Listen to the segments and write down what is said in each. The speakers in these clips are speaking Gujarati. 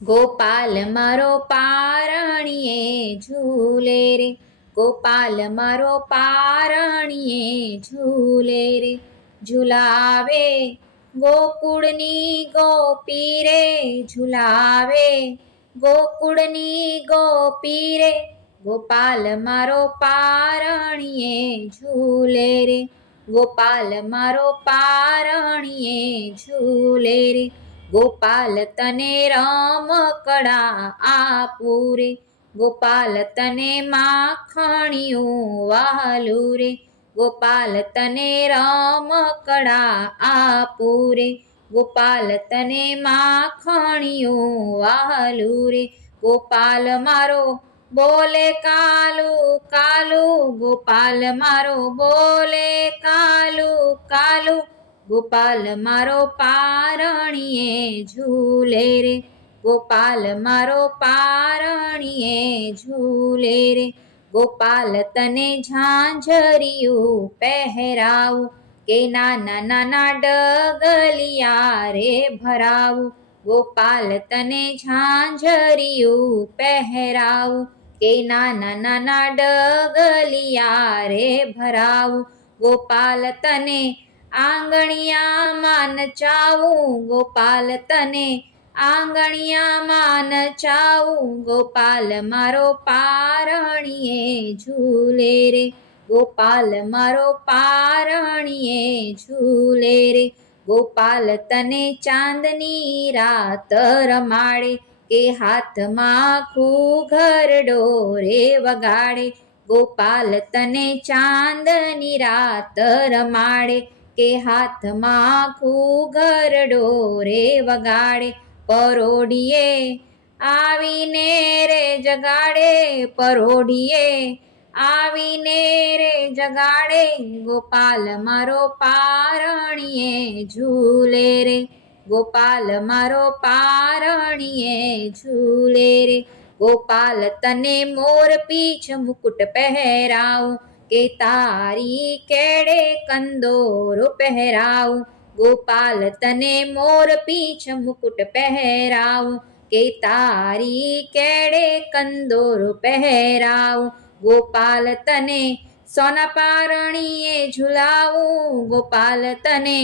ગોપાલ મારો પારણીએ ઝૂલે રે, ગોપાલ મારો પારણીએ ઝૂલે રે. ઝુલાવે ગોકુળની ગોપી રે, ઝુલાવે ગોકુળની ગોપી રે, ગોપાલ મારો પારણીએ ઝૂલે રે, ગોપાલ મારો પારણીએ ઝૂલે રે. ગોપાલ તને રમકડા આપું રે, ગોપાલ તને માખણિયું વહાલું રે, ગોપાલ તને રમકડા આપું રે, ગોપાલ તને માખણિયું વહાલું રે. ગોપાલ મારો બોલે કાલું કાલું, ગોપાલ મારો બોલે કાલું કાલું, ગોપાલ મારો પારણીએ ઝૂલે રે, ગોપાલ મારો પારણીએ ઝૂલે રે. ગોપાલ તને ઝાંઝરિયું પહેરાવું, કે નાના નાના ડગલિયા રે ભરાવું, ગોપાલ તને ઝાંઝરિયું પહેરાવું, કે નાના નાના ડગલિયા રે ભરાવું. ગોપાલ તને આંગણિયામાં નચાવું, ગોપાલ તને આંગણિયામાં નચાવું, ગોપાલ મારો પારણીએ ઝૂલે રે, ગોપાલ મારો પારણીએ ઝૂલે રે. ગોપાલ તને ચાંદની રાત રમાડે, કે હાથમાં ઘૂઘરડો રે વગાડે, ગોપાલ તને ચાંદની રાત રમાડે, કે હાથમાં ઘૂઘરડો રે વગાડે. પરોઢિયે આવીને રે જગાડે, પરોઢિયે આવીને રે જગાડે, ગોપાલ મારો પારણીએ ઝૂલે રે, ગોપાલ મારો પારણીએ ઝૂલે રે. ગોપાલ તને મોરપીંછ મુકુટ પહેરાવું, કે તારી કેડે કંદોરો પહેરાવું, ગોપાલ તને મોરપીંછ મુકુટ પહેરાવું, કે તારી કેડે કંદોરો પહેરાવું. ગોપાલ તને સોના પારણીએ ઝુલાવું, ગોપાલ તને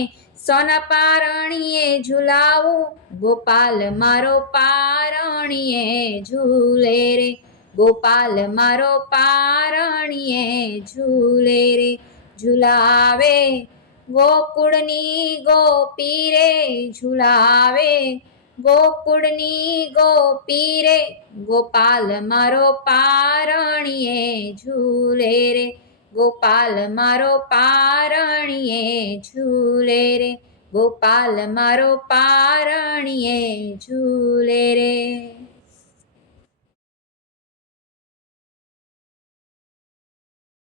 સોના પારણીએ ઝુલાવું, ગોપાલ મારો પારણીએ ઝૂલે રે, ગોપાલ મારો પારણીએ ઝૂલે રે. ઝુલાવે ગોકુળની ગોપી રે, ઝુલાવે ગોકુળની ગોપી રે, ગોપાલ મારો પારણીએ ઝૂલે રે, ગોપાલ મારો પારણીએ ઝૂલે રે, ગોપાલ મારો પારણીએ ઝૂલે રે.